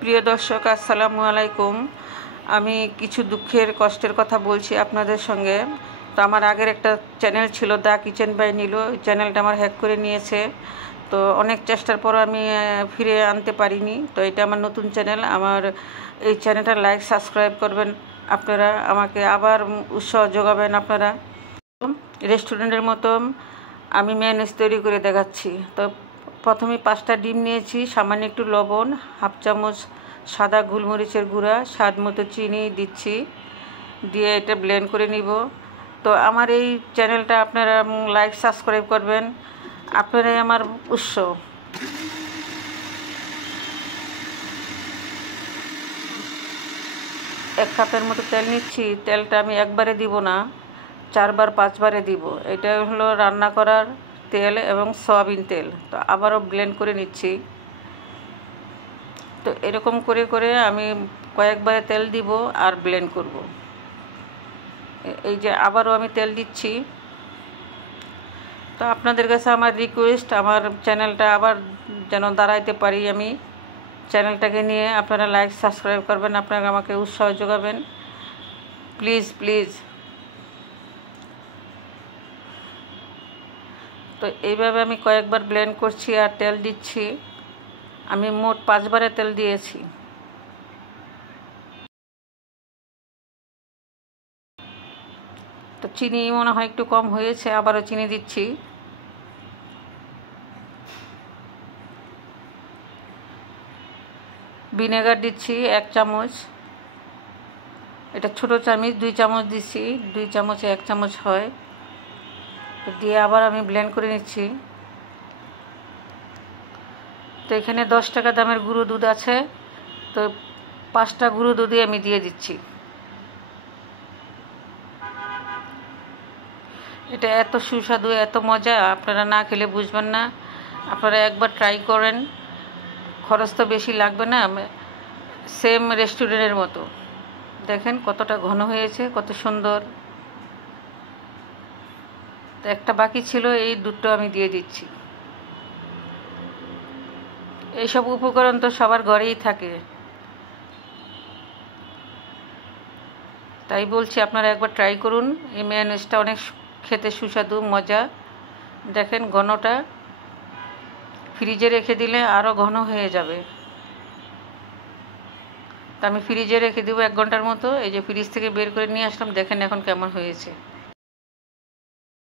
প্রিয় দর্শক, আসসালামু আলাইকুম। আমি কিছু দুঃখের কষ্টের কথা বলছি আপনাদের সঙ্গে। তো আমার আগের একটা চ্যানেল ছিল দ্য কিচেন বাই নীলু, ওই চ্যানেলটা আমার হ্যাক করে নিয়েছে। তো অনেক চেষ্টার পর আমি ফিরে আনতে পারিনি। তো এটা আমার নতুন চ্যানেল। আমার এই চ্যানেলটা লাইক সাবস্ক্রাইব করবেন আপনারা, আমাকে আবার উৎসাহ যোগাবেন আপনারা। রেস্টুরেন্টের মতো আমি মেয়োনিজ তৈরি করে দেখাচ্ছি। তো প্রথমে 5টা ডিম নিয়েছি, সামান্য একটু লবণ, হাফ চামচ সাদা গোলমরিচের গুঁড়া, স্বাদ মতো চিনি দিচ্ছি, দিয়ে এটা ব্লেন্ড করে নিব। তো আমার এই চ্যানেলটা আপনারা লাইক সাবস্ক্রাইব করবেন, আপনারাই আমার উৎস। এক কাপের মতো তেল নিচ্ছি। তেলটা আমি একবারে দিব না, 4বার 5বারে দিব। এটা হলো রান্না করার তেল এবং সয়াবিন তেল। তো আবারও ব্লেন্ড করে নিচ্ছি। তো এরকম করে করে আমি কয়েকবারে তেল দিব আর ব্লেন্ড করব। এই যে আবারও আমি তেল দিচ্ছি। তো আপনাদের কাছে আমার রিকোয়েস্ট, আমার চ্যানেলটা আবার যেন দাঁড়াইতে পারি আমি, চ্যানেলটাকে নিয়ে আপনারা লাইক সাবস্ক্রাইব করবেন, আপনারা আমাকে উৎসাহ যোগাবেন, প্লিজ প্লিজ। তো এইভাবে আমি কয়েকবার ব্লেন্ড করছি আর তেল দিচ্ছি। আমি মোট 5বারে তেল দিয়েছি। তো চিনি মনে হয় একটু কম হয়েছে, আবারও চিনি দিচ্ছি। ভিনেগার দিচ্ছি 1 চামচ। এটা ছোটো চামচ, 2 চামচ দিচ্ছি, 2 চামচে 1 চামচ হয়। তো দিয়ে আবার আমি ব্লেন্ড করে নিচ্ছি। তো এখানে 10 টাকা দামের গুঁড়ো দুধ আছে, তো 5টা গুঁড়ো দুধই আমি দিয়ে দিচ্ছি। এটা এত সুস্বাদু, এত মজা, আপনারা না খেলে বুঝবেন না। আপনারা একবার ট্রাই করেন, খরচ তো বেশি লাগবে না, সেম রেস্টুরেন্টের মতো। দেখেন কতটা ঘন হয়েছে, কত সুন্দর। তো একটা বাকি ছিল, এই দুধটা আমি দিয়ে দিচ্ছি। এইসব উপকরণ তো সবার ঘরেই থাকে, তাই বলছি আপনারা একবার ট্রাই করুন। এই মেয়োনিজটা অনেক খেতে সুস্বাদু, মজা। দেখেন ঘনটা, ফ্রিজে রেখে দিলে আরও ঘন হয়ে যাবে। তা আমি ফ্রিজে রেখে দেবো 1 ঘন্টার মতো। এই যে ফ্রিজ থেকে বের করে নিয়ে আসলাম, দেখেন এখন কেমন হয়েছে।